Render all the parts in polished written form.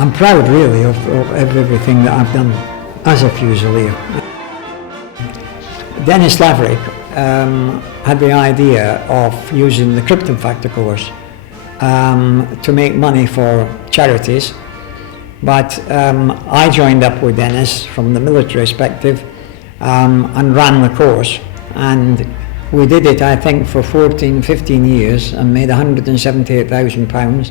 I'm proud really of everything that I've done as a Fusilier. Dennis Laverick had the idea of using the Krypton Factor course to make money for charities, but I joined up with Dennis from the military perspective and ran the course, and we did it I think for 15 years and made £178,000.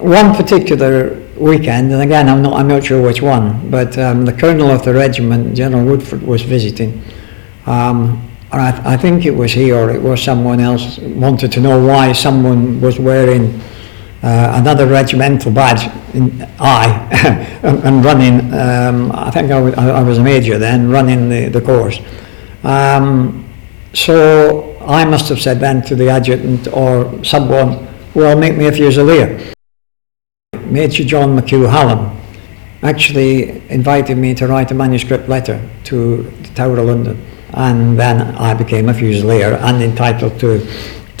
One particular weekend, and again I'm not sure which one, but the colonel of the regiment, General Woodford, was visiting, and I think it was he or it was someone else, wanted to know why someone was wearing another regimental badge, and running, I think I was a major then, running the course. So I must have said then to the adjutant or someone, well, make me a Fusilier. Major John McHugh Hallam actually invited me to write a manuscript letter to the Tower of London, and then I became a Fusilier and entitled to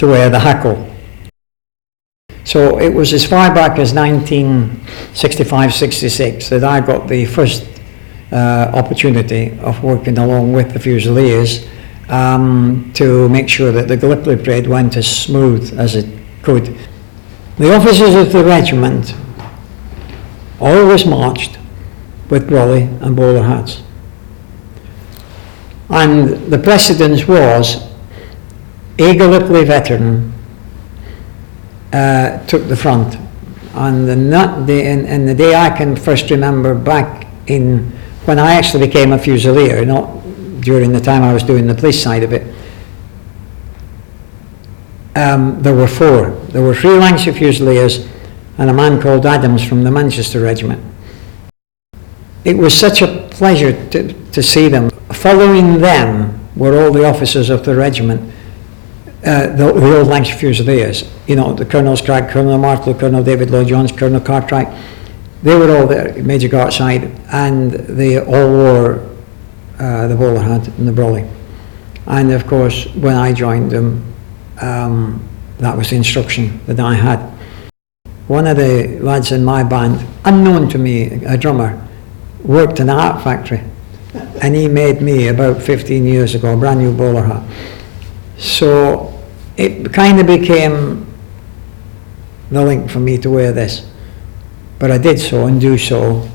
wear the hackle. So it was as far back as 1965-66 that I got the first opportunity of working along with the Fusiliers to make sure that the Gallipoli parade went as smooth as it could. The officers of the regiment always marched with brolly and bowler hats, and the precedence was a Gallipoli veteran took the front. And in the day I can first remember back in when I actually became a Fusilier, not during the time I was doing the police side of it, there were four. There were 3 Lancashire Fusiliers and a man called Adams from the Manchester Regiment. It was such a pleasure to see them. Following them were all the officers of the regiment, the old Lancashire Fusiliers, you know, the Colonel Scragg, Colonel Martlow, Colonel David Lloyd-Jones, Colonel Cartwright. They were all there, Major Gartside, and they all wore the bowler hat and the brolly. And of course, when I joined them, that was the instruction that I had. One of the lads in my band, unknown to me, a drummer, worked in a hat factory, and he made me about 15 years ago a brand new bowler hat. So it kind of became the link for me to wear this. But I did so and do so,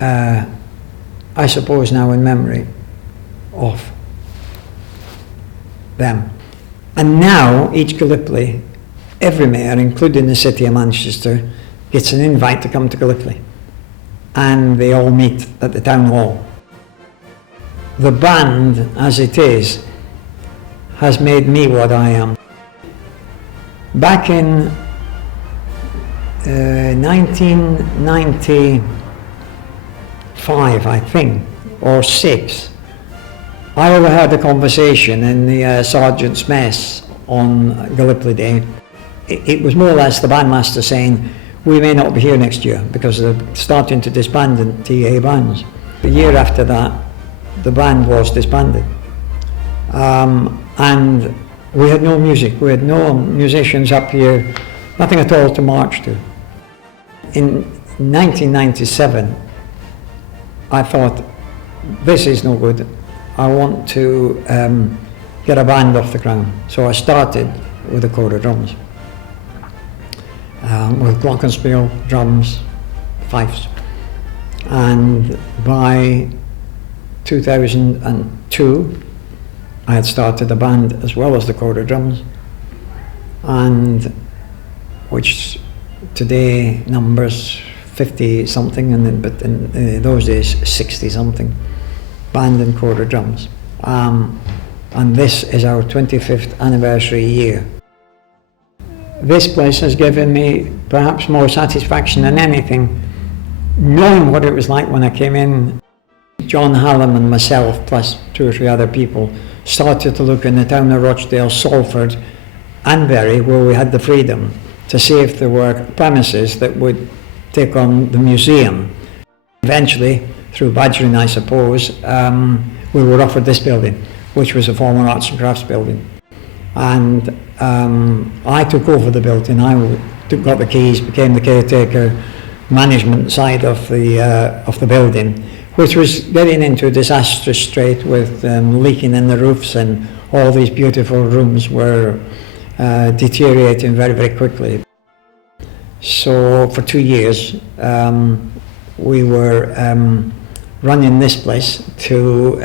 I suppose now in memory of them. And now each Gallipoli, every mayor, including the city of Manchester, gets an invite to come to Gallipoli. And they all meet at the town hall. The band, as it is, has made me what I am. Back in 1995, I think, or 6, I overheard a conversation in the sergeant's mess on Gallipoli Day. It was more or less the bandmaster saying, we may not be here next year because they're starting to disband the TA bands. The year after that, the band was disbanded. And we had no music, we had no musicians up here, nothing at all to march to. In 1997, I thought, this is no good. I want to get a band off the ground. So I started with a corps of drums, with glockenspiel, drums, fifes. And by 2002, I had started a band as well as the corps of drums, and which today numbers 50 something, but in those days 60 something, band and corps of drums. And this is our 25th anniversary year. This place has given me perhaps more satisfaction than anything, knowing what it was like when I came in. John Hallam and myself, plus 2 or 3 other people, started to look in the town of Rochdale, Salford and Bury, where we had the freedom, to see if there were premises that would take on the museum. Eventually, through badgering I suppose, we were offered this building, which was a former arts and crafts building. And I took over the building. got the keys, became the caretaker management side of the building, which was getting into a disastrous strait with leaking in the roofs, and all these beautiful rooms were deteriorating very, very quickly. So for 2 years, we were running this place to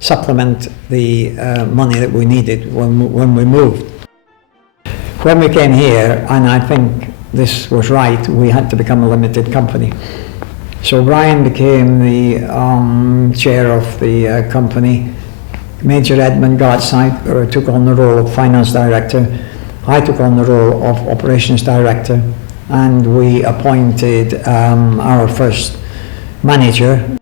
supplement the money that we needed when we moved. When we came here, and I think this was right, we had to become a limited company. So Brian became the chair of the company. Major Edmund Gardside took on the role of finance director. I took on the role of operations director, and we appointed our first manager.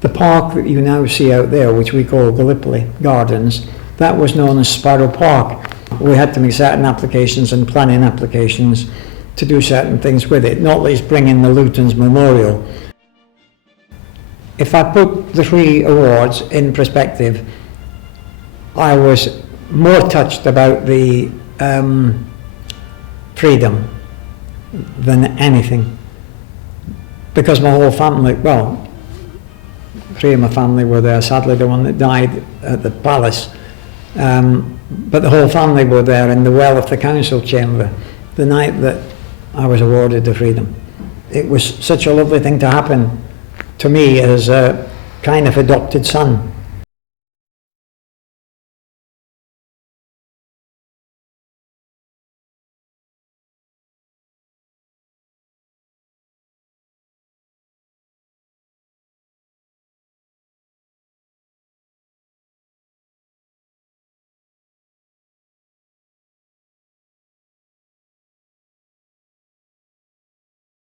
The park that you now see out there, which we call Gallipoli Gardens, that was known as Sparrow Park. We had to make certain applications and planning applications to do certain things with it, not least bring in the Lutyens Memorial. If I put the 3 awards in perspective, I was more touched about the freedom than anything, because my whole family, well, 3 of my family were there, sadly the one that died at the palace, but the whole family were there in the well of the council chamber the night that I was awarded the freedom. It was such a lovely thing to happen to me as a kind of adopted son.